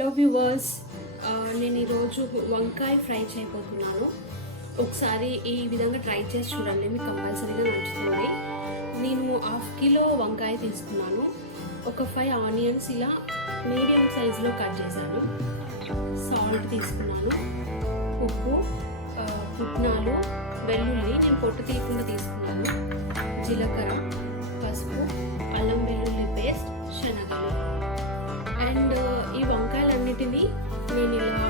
Hello viewers, నేను ఈరోజు వంకాయ ఫ్రై చేయబోతున్నాను. ఒకసారి ఈ విధంగా ట్రై చేసి చూడండి, మీకు కంపల్సరీగా నచ్చుతుంది. నేను 1/2 కిలో వంకాయ తీసుకున్నాను. ఒక 5 ఆనియన్స్ ఇలా మీడియం సైజులో కట్ చేశాను. సాల్ట్ తీసుకున్నాను, ఉప్పు, పుట్నాలు, వెల్లుల్లి నేను పొట్టు తీయకుండా తీసుకున్నాను, జీలకర్ర, పసుపు, అల్లం వెల్లుల్లి పేస్ట్, శనగలు. అండ్ ఈ వంకాయలన్నిటినీ నేను ఇలా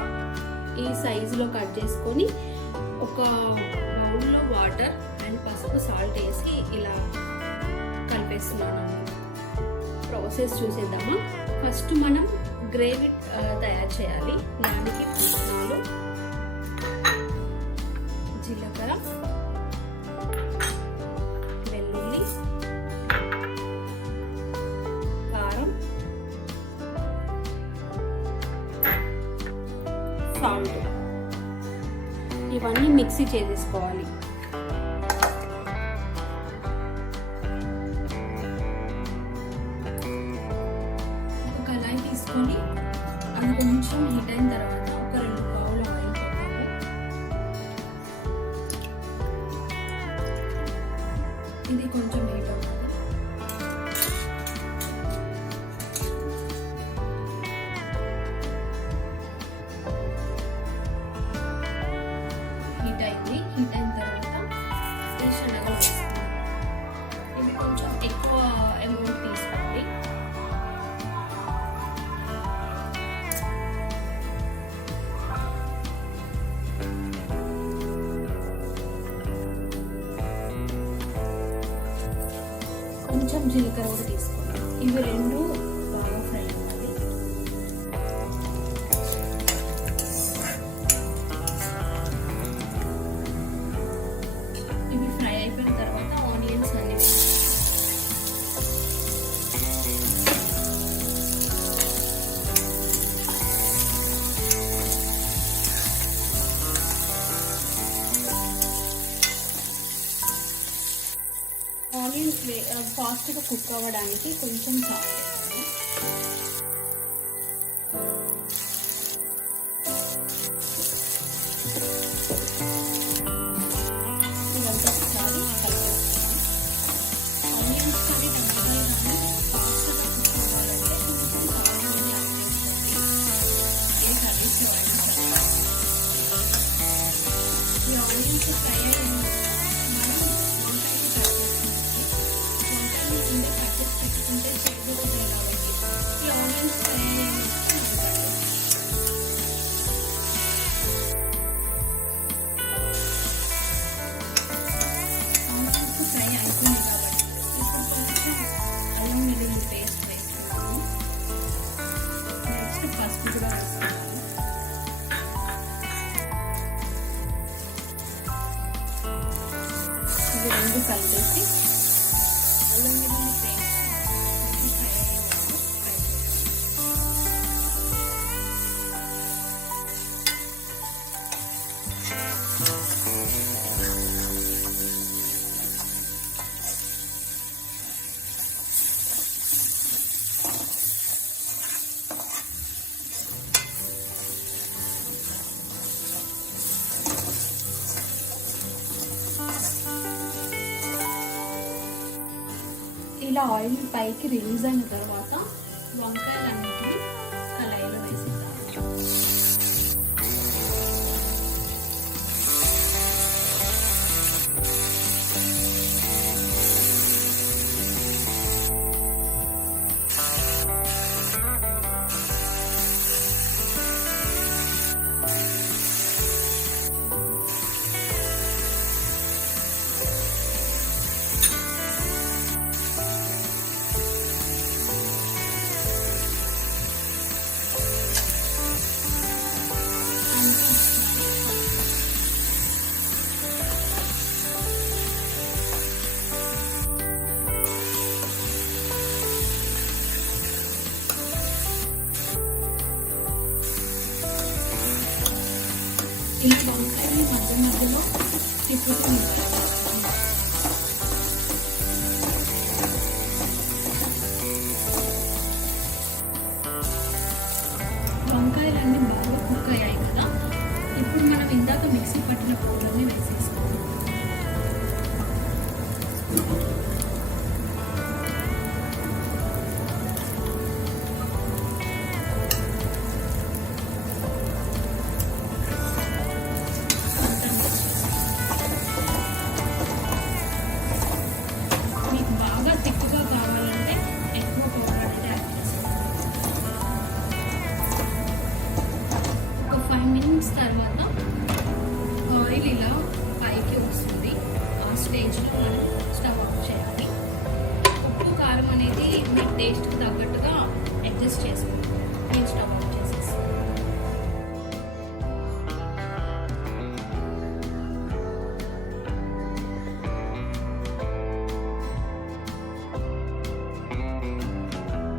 ఈ సైజులో కట్ చేసుకొని ఒక బౌల్లో వాటర్ అండ్ పసుపు, సాల్ట్ వేసి ఇలా కలిపేస్తున్నాను. ప్రాసెస్ చూసేద్దామా. ఫస్ట్ మనం గ్రేవీ తయారు చేయాలి. దానికి పుట్నాలు, జీలకర్ర, వెల్లుల్లి, కారం, సాల్ట్ ఇవన్నీ మిక్సీ చేసేసుకోవాలి. ఒక కళాయి తీసుకొని అది కొంచెం హీట్ అయిన తర్వాత ఒక 2 పావుల ఆయిల్ పెట్టాలి. ఇది కొంచెం హీట్ అవుతుంది. హీట్ అయిన తర్వాత ఈ శనగలు వేసుకోవాలి. ఇది కొంచెం ఎక్కువ అమౌంట్ తీసుకోండి. కొంచెం జీలకర్ర కూడా తీసుకోండి. ఇవి రెండు బాగా ఫ్రై అవ్వాలి. ఇవి ఫ్రై అయిపోయిన తర్వాత ఆనియన్స్ అన్ని ఆనియన్స్ ఫాస్ట్గా కుక్ అవ్వడానికి కొంచెం సాల్ట్ వేస్తాను. ఇదంతా ఒకసారి కలిపేస్తాను. ఆనియన్స్ కానీ టమాటాలు కానీ ఫాస్ట్గా కుక్ అవ్వాలంటే కొంచెం సాల్ట్ అనేది యాడ్ చేసుకోండి. ఏ కర్రీస్లో అయినా సరే. ఈ ఆనియన్స్ ఫ్రై అయిన మనం వంకాయకి కట్ చేసుకుంటే కట్ చేసి పెట్టుకుంటే చేయకూడదు కాబట్టి ఈ ఆనియన్స్ ఫ్రై ఫ్రై అయిపోయింది కాబట్టి ఇప్పుడు కొంచెం అల్లం వెల్లుల్లి పేస్ట్ వేస్తున్నాను. నెక్స్ట్ పసుపు కూడా వేస్తున్నాను. ఇవి రెండు కలిపేసి అల్లం వెల్లుల్లి పేస్ట్ ఫ్రై అయ్యేందుకు ఫ్రై ఇలా ఆయిల్ పైకి రిలీజ్ అయిన తర్వాత వంకాయలన్నిటిని కళాయిలో వేసేద్దాం. ఈ వంకాయని మధ్య మధ్యలో తిప్పుతూ ఉంటారు.